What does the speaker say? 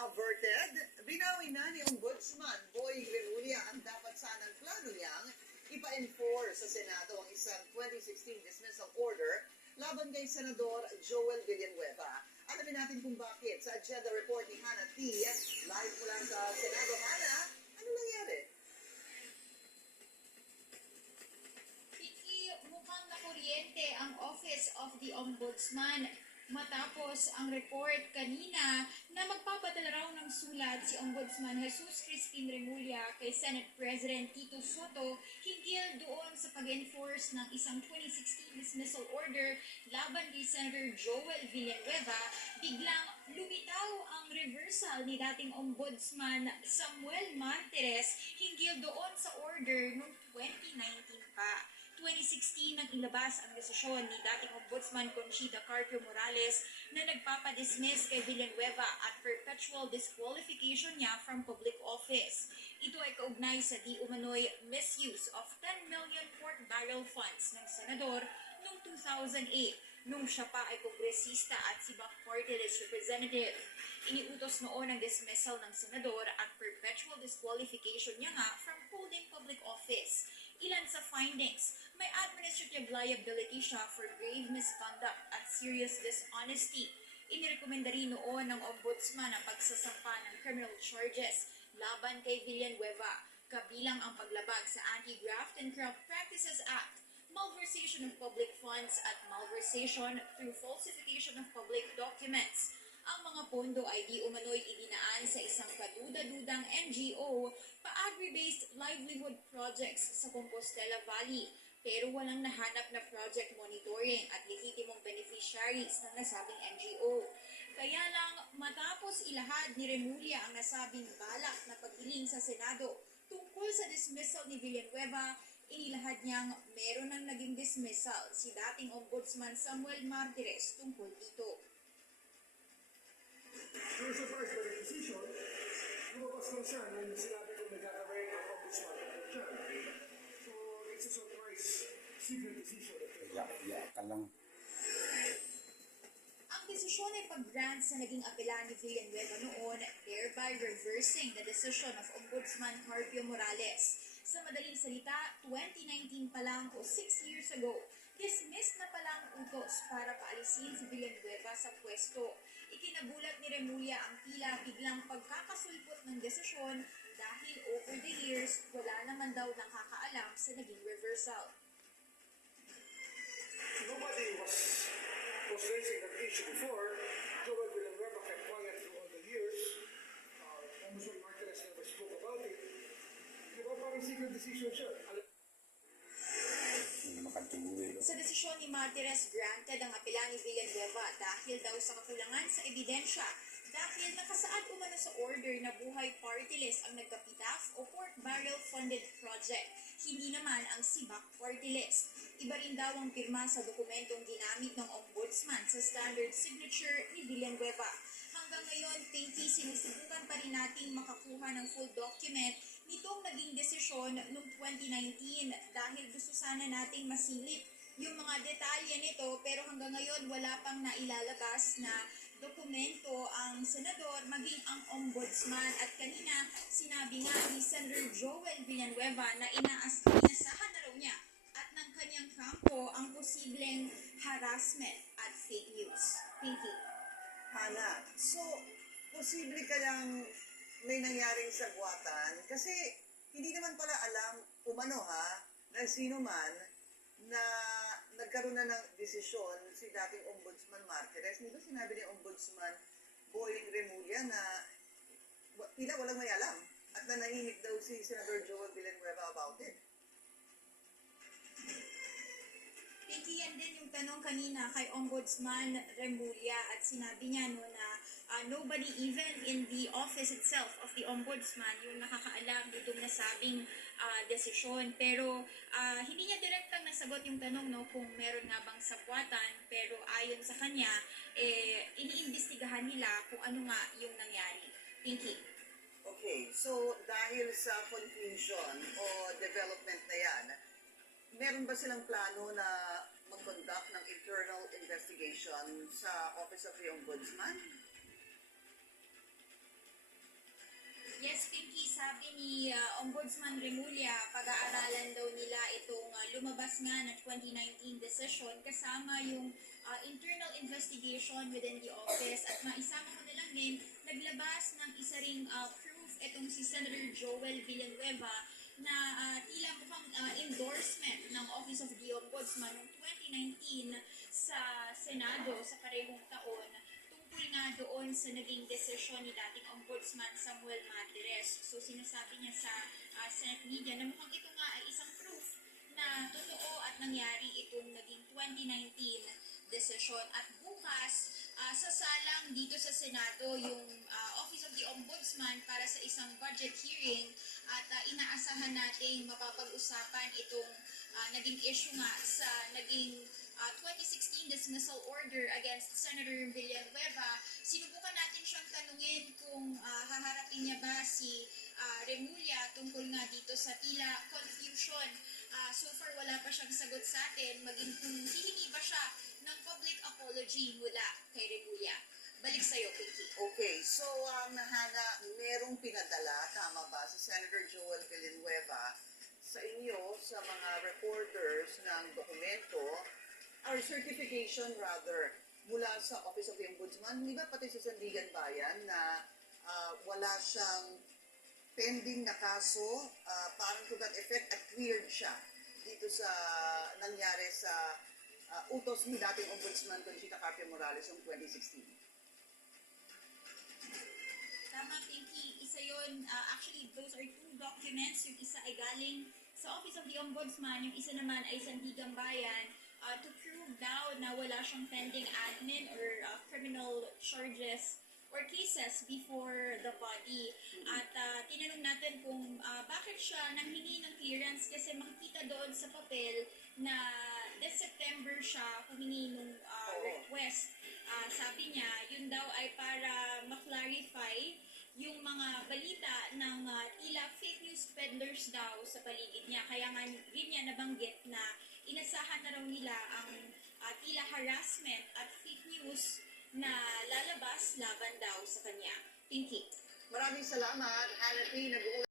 averted, binawi na ni Ombudsman Boy Remulla ang dapat sanang plano niyang ipa-enforce sa Senado ang isang 2016 dismissal order laban kay Senador Joel Villanueva. Alamin natin kung bakit sa agenda report ni Hannah T. Live mula sa Senado. Hannah, ano nangyari? Mukhang nakuryente ang Office of the Ombudsman matapos ang report kanina na magpapadala raw ng sulat si Ombudsman Jesus Crispin Remulla kay Senate President Tito Soto hinggil doon sa pag-enforce ng isang 2016 dismissal order laban kay Senator Joel Villanueva. Biglang lumitaw ang reversal ni dating Ombudsman Samuel Martires hinggil doon sa order noong 2019 pa. 2016 nang ilabas ang desisyon ni dating Ombudsman Conchita Carpio Morales na nagpapadismiss kay Villanueva at perpetual disqualification niya from public office. Ito ay kaugnay sa di umano'y misuse of 10 million pork barrel funds ng senador noong 2008 nung siya pa ay kongresista at si Bac Party List Representative. Iniutos noon ang dismissal ng senador at perpetual disqualification niya nga from holding public office. Ilan sa findings, may administrative liability siya for grave misconduct at serious dishonesty. Inirekomenda rin noon ng Ombudsman ang pagsasampa ng criminal charges laban kay Villanueva, kabilang ang paglabag sa Anti-Graft and Corrupt Practices Act, malversation of public funds at malversation through falsification of public documents. Ang mga pondo ay di umano'y idinaan sa isang kaduda-dudang NGO pa-agri-based livelihood projects sa Compostela Valley, pero walang nahanap na project monitoring at lehitimong beneficiaries ng nasabing NGO. Kaya lang matapos ilahad ni Remulla ang nasabing balak na paghiling sa Senado tungkol sa dismissal ni Villanueva, inilahad niyang meron ng naging dismissal si dating Ombudsman Samuel Martires tungkol dito. You're surprised by the decision. Lumabas lang siya nung sinabi ko nagkakaroon ang ombudsman dyan. So, it's a surprise secret decision. Ka lang. Ang desisyon ay pag-grant sa naging apela ni Villanueva noon, thereby reversing the decision of Ombudsman Carpio Morales. Sa madaling salita, 2019 pa lang o 6 years ago, dismissed na palang utos para paalisin si Villanueva sa pwesto. Ikinagulat ni Remulla ang tila biglang pagkakasulpot ng desisyon dahil over the years, wala naman daw nakakaalam sa naging reversal. Nobody was raising that issue before. Joel Villanueva kept quiet through all the years. Ombudsman Martires never spoke about it. Diba parang secret decision siya? Sa desisyon ni Martires, granted ang apela ni Villanueva dahil daw sa kakulangan sa ebidensya dahil nakasaad umano sa order na buhay party list ang nagkapitaf o pork barrel funded project, hindi naman ang sibak party list. Iba rin daw ang pirma sa dokumentong ginamit ng Ombudsman sa standard signature ni Villanueva. Hanggang ngayon, Pinky, sinusubukan pa rin nating makakuha ng full document nitong naging desisyon noong 2019 dahil gusto sana nating masilip yung mga detalye nito, pero hanggang ngayon wala pang nailalabas na dokumento ang senador maging ang ombudsman. At kanina sinabi nga ni Senator Joel Villanueva na inasahan na raw niya at ng kanyang kampo ang posibleng harassment at fake news. Thank you. Hannah, so, posible kayang may nangyaring sagwatan kasi hindi naman pala alam umano na sino man na nagkaroon na ng desisyon si dating Ombudsman Martires. Hindi ba sinabi ni Ombudsman Boy Remulla na tila walang may alam at nanahimik daw si Senator Joel Villanueva about it? Pinky, yan din yung tanong kanina kay Ombudsman Remulla at sinabi niya no na nobody even in the office itself of the Ombudsman yung nakakaalam nitong nasabing desisyon. Pero hindi niya direktang nasagot yung tanong no kung meron nga bang sabwatan, pero ayon sa kanya, iniimbestigahan nila kung ano nga yung nangyari. Pinky. Okay, so dahil sa confusion o development na yan, meron ba silang plano na mag-conduct ng internal investigation sa Office of the Ombudsman? sabi ni Ombudsman Remulla, pag-aaralan daw nila itong lumabas nga na 2019 decision kasama yung internal investigation within the office at maisama ko na lang din, naglabas ng isa ring proof itong si Senator Joel Villanueva na tila mukhang endorsement ng Office of the Ombudsman noong 2019 sa Senado sa parehong taon tungkol nga doon sa naging desisyon ni dating Ombudsman Samuel Martires. So sinasabi niya sa Senate media na mukhang ito nga ay isang proof na totoo at nangyari itong naging 2019 desisyon. At bukas, sasalang dito sa Senado yung Office of the Ombudsman para sa isang budget hearing at inaasahan nating mapapag-usapan itong naging issue nga sa naging 2016 dismissal order against Senator Villanueva. Sinubukan natin siyang tanungin kung haharapin niya ba si Remulla tungkol nga dito sa tila confusion. So far, wala pa siyang sagot sa atin, maging kung hihingi ba siya ng public apology mula kay Remulla. Balik sa'yo, Pinky. Okay, so Hana, merong pinadala, tama ba, si Senator Joel Villanueva sa inyo, sa mga reporters ng dokumento, or certification rather, mula sa Office of the Ombudsman, di ba pati sa Sandigan Bayan na wala siyang pending na kaso, parang to that effect, at cleared siya dito sa nangyari sa utos ni dating Ombudsman Conchita Carpio Morales noong 2016. Tama, Pinky. Isa yun. Actually, those are two documents. Yung isa ay galing sa Office of the Ombudsman. Yung isa naman ay Sandigan Bayan to prove daw na wala siyang pending admin or criminal charges or cases before the body. At tinanong natin kung bakit siya nanghingi ng clearance kasi makikita doon sa papel na this September siya humingi ng request. Sabi niya, yun daw ay para ma-clarify yung mga balita ng tila fake news peddlers daw sa paligid niya. Kaya nga rin niya nabanggit na inasahan na raw nila ang tila harassment at fake news na lalabas laban daw sa kanya. Pinky. Maraming salamat, Hannah P. Nag-uula